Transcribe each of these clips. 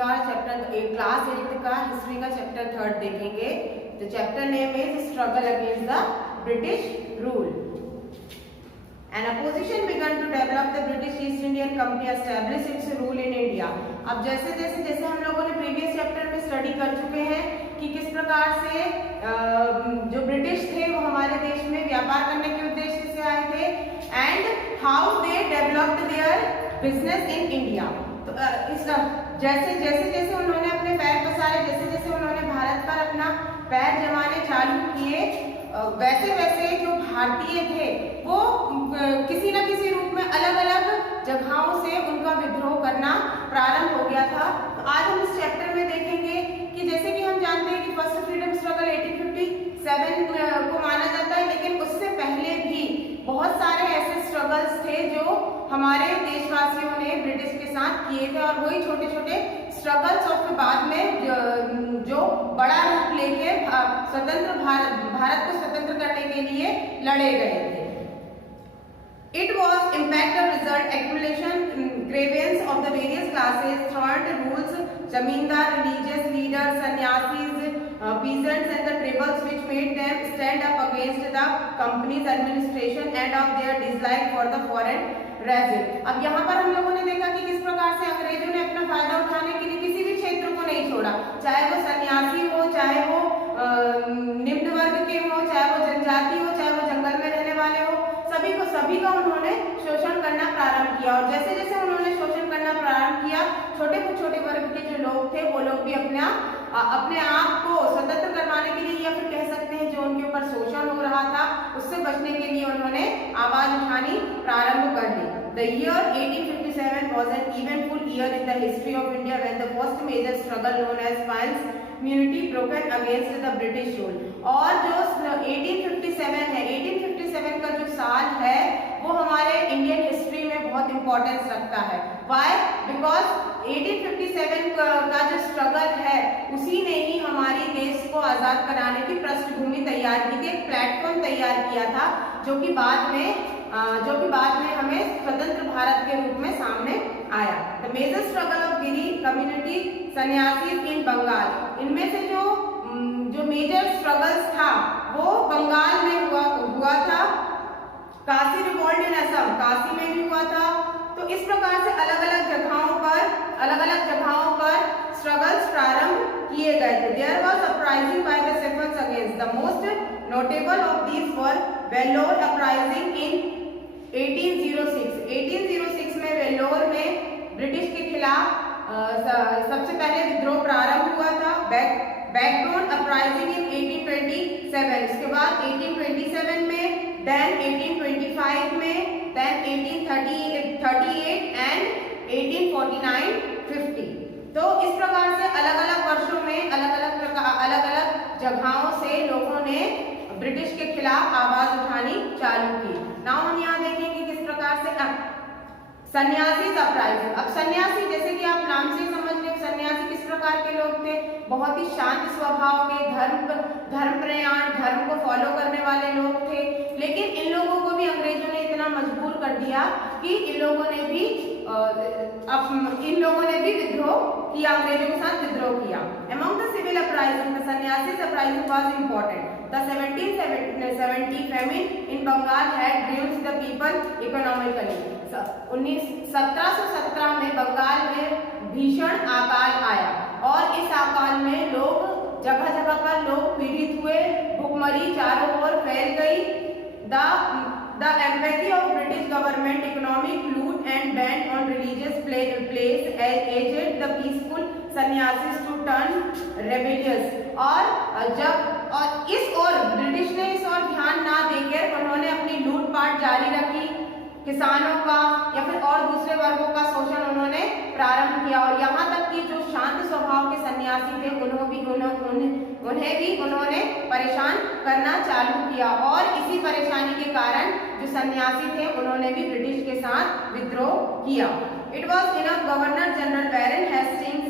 का chapter class 8 का history का चैप्टर 3 देखेंगे। The chapter name is struggle against the British rule. An opposition began to develop. The British East Indian Company established its rule in India. अब जैसे हम लोगों ने previous chapter में स्टडी कर चुके हैं कि किस प्रकार से जो ब्रिटिश थे वो हमारे देश में व्यापार करने के उद्देश्य से आए थे and how they developed their business in India. तो जैसे उन्होंने अपने पैर पसारे, जैसे उन्होंने भारत पर अपना पैर जमाने चालू किए, वैसे जो भारतीय थे वो किसी न किसी रूप में अलग अलग जगहों से उनका विद्रोह करना प्रारंभ हो गया था। तो आज हम इस चैप्टर में देखेंगे कि जैसे कि हम जानते हैं कि फर्स्ट फ्रीडम स्ट्रगल 1857 को माना जाता है, लेकिन उससे पहले भी बहुत सारे ऐसे स्ट्रगल्स थे जो हमारे देशवासियों ने ब्रिटिश के साथ किए थे और वही छोटे छोटे स्ट्रगल्स और फिर बाद में जो बड़ा रूप लेके स्वतंत्र भारत को स्वतंत्र करने के लिए लड़े गए थे। It was impact of result accumulation grievance of the various classes, thought rules, zamindar, religious leaders, sannyasis, peasants and the tribals which made them stand up against the company's administration and of their dislike for the foreign resident। अब यहाँ पर हम लोगों ने देखा कि किस प्रकार से अंग्रेजों ने अपना फायदा उठाने के लिए किसी भी क्षेत्र को नहीं छोड़ा, चाहे वो सन्यासी हो, चाहे वो निम्न वर्ग के हो, चाहे वो जनजाति हो, चाहे वो जंगल में रहने वाले हो, सभी का उन्होंने शोषण करना प्रारंभ किया। और जैसे उन्होंने शोषण करना प्रारंभ किया, छोटे वर्ग के जो लोग थे वो लोग भी अपने आप को स्वतंत्र करवाने के लिए या फिर कह सकते हैं जो उनके ऊपर शोषण हो रहा था उससे बचने के लिए उन्होंने आवाज उठानी प्रारंभ कर दी। The year 1857 was an eventful year in the history of India when the first major struggle known as Pyle's Mutiny broke against the British rule। और जो 1857 है, 1857 का जो साल है वो हमारे इंडियन हिस्ट्री में बहुत इंपॉर्टेंस रखता है। Why? Because 1857 का जो स्ट्रगल है उसी ने ही हमारे देश को आजाद कराने की पृष्ठभूमि तैयार की थी, एक प्लेटफॉर्म तैयार किया था जो कि बाद में हमें स्वतंत्र भारत के रूप में सामने आया। The major struggle of Giri community sannyasi in Bengal, इनमें से जो मेजर स्ट्रगल्स था वो बंगाल में हुआ था। काशी रिवॉल्ट इन असम, काशी में भी हुआ था। तो इस प्रकार से अलग अलग जगहों पर स्ट्रगल्स प्रारंभ किए गए थे। There was uprising by the sepoys against the most notable of these were Vellore uprising in 1806 में वेल्लोर में ब्रिटिश के खिलाफ सबसे पहले विद्रोह प्रारंभ हुआ था। बैकबोन अपराइजिंग इन 1827, उसके बाद 1827 में, देन 1825 में, देन 1838 एंड 1849-50। तो इस प्रकार से अलग अलग वर्षों में अलग अलग जगहों से लोगों ने ब्रिटिश के खिलाफ आवाज उठानी चालू की। नाउ हम यहाँ देखेंगे किस प्रकार से सन्यासी अपराइजिंग। अब सन्यासी, जैसे कि आप नाम से ही समझ रहे हो, सन्यासी किस प्रकार के लोग थे? बहुत ही शांत स्वभाव के, धर्म को फॉलो करने वाले लोग थे। लेकिन इन लोगों को भी अंग्रेजों ने इतना मजबूर कर दिया कि इन लोगों ने भी विद्रोह किया, अंग्रेजों के साथ विद्रोह किया। Among the civil uprising, the sannyasis uprising was important. The 1770 famine in Bengal had reduced the people economically। 1717 में बंगाल में भीषण अकाल आया और इस अकाल में जगह पर लोग पीड़ित हुए, भुखमरी चारों ओर फैल गई। The empathy of British government, economic loot and ban on religious place aided the peaceful sannyasis to turn rebellious। और इस ओर ब्रिटिश ने इस ओर ध्यान ना देकर उन्होंने अपनी लूटपाट जारी रखी, किसानों का या फिर और दूसरे वर्गों का शोषण उन्होंने प्रारंभ किया। और यहाँ तक कि जो शांत स्वभाव के सन्यासी थे उन्हें भी उन्होंने परेशान करना चालू किया। और इसी परेशानी के कारण जो सन्यासी थे उन्होंने भी ब्रिटिश के साथ विद्रोह किया। It was enough governor general Warren Hastings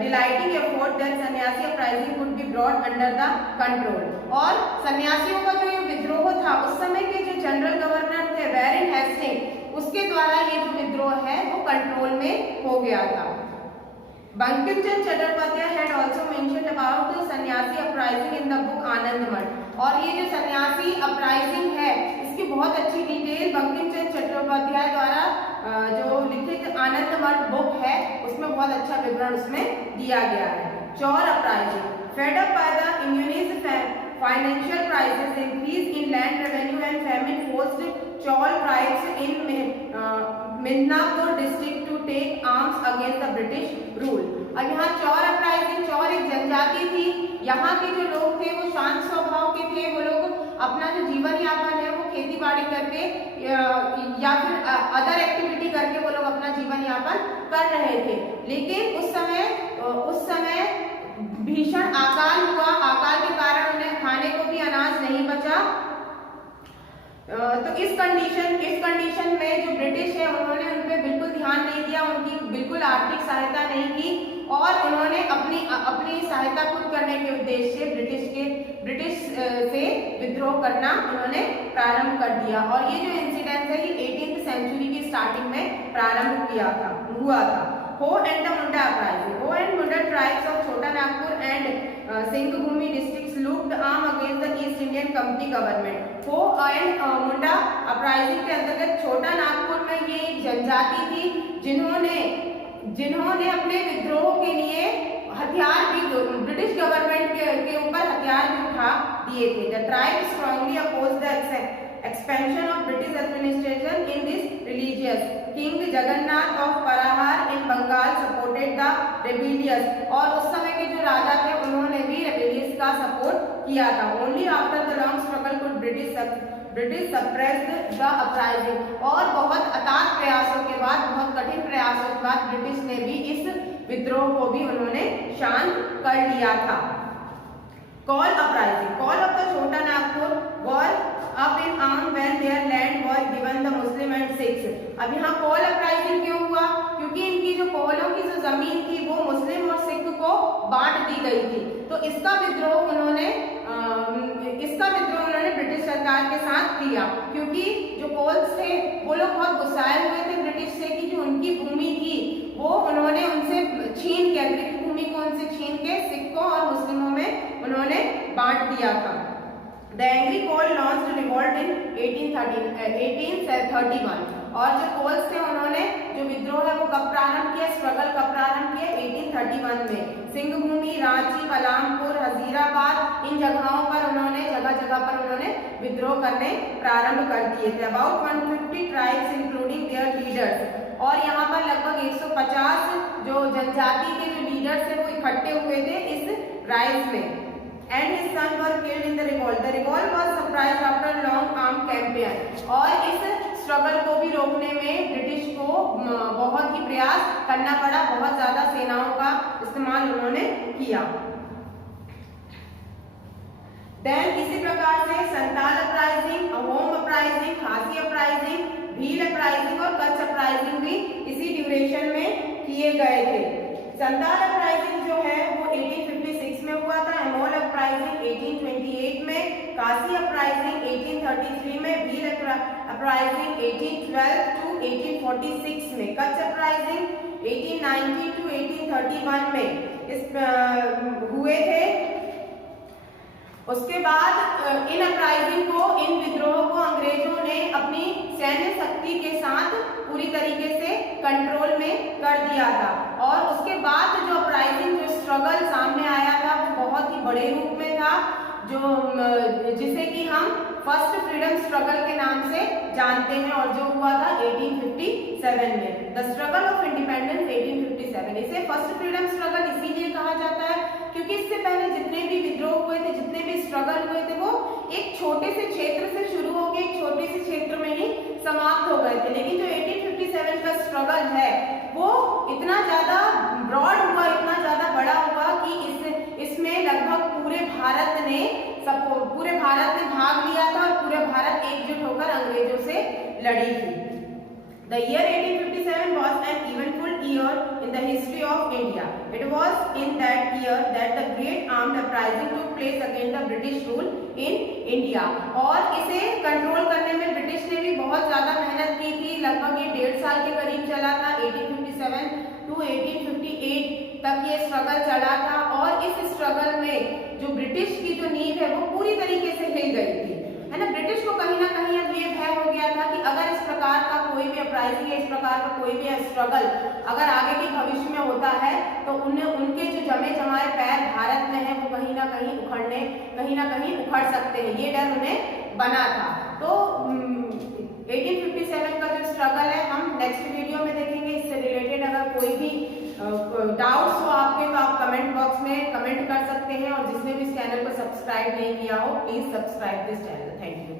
delighting effort that sanyasi uprising could be brought under the control. और सन्यासियों का जो ये विद्रोह था उस समय के जो जनरल गवर्नर थे वैरेन हेस्टिंग, उसके द्वारा ये जो विद्रोह है वो कंट्रोल में हो गया था। Bankim Chandra Chattopadhyay had also mentioned about the sanyasi uprising in the book Anand Math. और ये जो सन्यासी अपराइजिंग है इसकी बहुत अच्छी डिटेल बंकिम चंद्र चट्टोपाध्याय द्वारा जो लिखित आनंद मठ बुक है उसमें बहुत अच्छा विवरण उसमें दिया गया है। चौर uprising, fed up by the immense financial crisis, increase in land revenue and famine forced Chaul tribes in Midnapur district to take arms against the British rule। और यहाँ चौर अपराइजिंग, चौर एक जनजाति थी, यहाँ के जो लोग थे वो शांत स्वभाव के थे। वो लोग अपना जो जीवन यापन है वो खेती बाड़ी करके या फिर अदर एक्टिविटी करके वो लोग अपना जीवन यापन कर रहे थे। लेकिन उस समय भीषण अकाल हुआ, अकाल के कारण उन्हें खाने को भी अनाज नहीं बचा। तो इस कंडीशन में जो ब्रिटिश है उन्होंने उन पर बिल्कुल ध्यान नहीं दिया, उनकी बिल्कुल आर्थिक सहायता नहीं की और उन्होंने अपनी सहायता खुद करने के उद्देश्य से ब्रिटिश से विद्रोह करना उन्होंने प्रारंभ कर दिया। और ये जो इंसिडेंट है ये 18th सेंचुरी की स्टार्टिंग में प्रारंभ हुआ था। Ho and the Munda uprising, Ho and Munda tribes of Chota Nagpur and Singhbhum districts looked arm against the East Indian company government. Ho and Munda uprising के अंतर्गत छोटा नागपुर में ये एक जनजाति थी जिन्होंने अपने विद्रोह के लिए हथियार भी ब्रिटिश गवर्नमेंट के ऊपर हथियार भी उठा दिए थे। The tribe strongly oppose the expansion of British administration in this religious। King Jagannath of Parahar in Bengal supported the rebellious। और उस समय के जो राजा थे उन्होंने भी rebellious का सपोर्ट किया था। Only after the long struggle could British suppressed the uprising। और बहुत अथाक प्रयासों के बाद, बहुत कठिन प्रयासों के बाद ब्रिटिश ने भी इस विद्रोह को भी उन्होंने शांत कर लिया था। Call uprising, call of the छोटा Nagpur were up in arms when their land was given the Muslim and Sikhs। अब यहाँ कॉल अपराइजिंग क्यों हुआ? क्योंकि इनकी जो कॉलों की जो जमीन थी वो मुस्लिम और सिख को बांट दी गई थी। तो इसका विद्रोह उन्होंने ब्रिटिश सरकार के साथ किया, क्योंकि जो कॉल्स थे वो लोग बहुत गुस्साए हुए थे ब्रिटिश से कि जो उनकी भूमि थी वो उन्होंने उनसे छीन के, अतिरिक्त भूमि को उनसे छीन के सिखों और मुस्लिमों में उन्होंने बांट दिया था। The angry Cole launched revolt in 1831। और जो कोल्स थे उन्होंने जो विद्रोह है वो कब प्रारंभ किया, स्ट्रगल कब प्रारंभ किया? 1831 में। सिंघभूमि, रांची, बलरामपुर, हजीराबाद इन जगहों पर उन्होंने जगह पर उन्होंने विद्रोह करने प्रारंभ कर दिए थे। About 150 tribes including their leaders। और यहाँ पर लगभग 150 जो जनजाति के जो लीडर्स थे वो इकट्ठे हुए थे इस राइज में। And his son were killed in the revolt। The revolt was suppressed after long armed campaign। और इस स्ट्रगल को भी रोकने में ब्रिटिश को बहुत ही प्रयास करना पड़ा, बहुत ज्यादा सेनाओं का इस्तेमाल उन्होंने किया। Then इसी प्रकार से संताल अपराइजिंग, अहोम अपराइजिंग, खासी अपराइजिंग, भील अपराइजिंग और कच्छ अपराइजिंग भी इसी ड्यूरेशन में किए गए थे। संताल अपराइजिंग जो है वो 1856 में हुआ था, अमोल अपराइजिंग 1828 में, काशी अपराइजिंग 1833 में, भील अपराइजिंग 1812 to 1846 में, कच्छ अपराइजिंग 1890 to 1831 में हुए थे। उसके बाद इन अपराइजिंग को, इन विद्रोह को अंग्रेजों ने अपनी सैन्य शक्ति के साथ पूरी तरीके से कंट्रोल में कर दिया था। और उसके बाद जो अपराइजिंग, जो स्ट्रगल सामने आया था वो बहुत ही बड़े रूप में था, जिसे कि हम फर्स्ट फ्रीडम स्ट्रगल के नाम से जानते हैं और जो हुआ था 1857 में। The struggle of independence 1857। इसे फर्स्ट फ्रीडम स्ट्रगल इसीलिए कहा जाता है क्योंकि इससे पहले जितने भी विद्रोह हुए थे, जितने भी स्ट्रगल हुए थे वो एक छोटे से क्षेत्र से शुरू होकर एक छोटे से क्षेत्र में ही समाप्त हो गए थे। लेकिन जो 1857 का स्ट्रगल है वो इतना ज्यादा ब्रॉड हुआ, इतना ज्यादा बड़ा हुआ कि इसमें लगभग पूरे भारत ने भाग लिया था और पूरे भारत एकजुट होकर अंग्रेजों से लड़ी थी। The year 1857 was an eventful year in the history of India. It was in that year that the great armed uprising took place against the British rule in India। और इसे कंट्रोल करने में ब्रिटिश ने भी बहुत ज्यादा मेहनत की थी। लगभग ये 1.5 साल के करीब चला था, 1857 to 1858 तक ये स्ट्रगल चला था और इस स्ट्रगल में जो ब्रिटिश की जो नींव है वो पूरी तरीके से हिल गई थी, है ना। ब्रिटिश को कहीं ना कहीं अब ये भय हो गया था कि अगर इस प्रकार का कोई भी अपराइजिंग, इस प्रकार का कोई भी स्ट्रगल अगर आगे के भविष्य में होता है तो उन्हें उनके जो जमे जमाए पैर भारत में है वो कहीं ना कहीं उखड़ सकते हैं, ये डर उन्हें बना था। तो 1857 का जो स्ट्रगल है हम नेक्स्ट वीडियो में देखेंगे। इससे रिलेटेड अगर कोई भी डाउट्स हो आपके तो आप कमेंट बॉक्स में कमेंट कर सकते हैं, और जिसने भी इस चैनल को सब्सक्राइब नहीं किया हो please subscribe this channel. Thank you.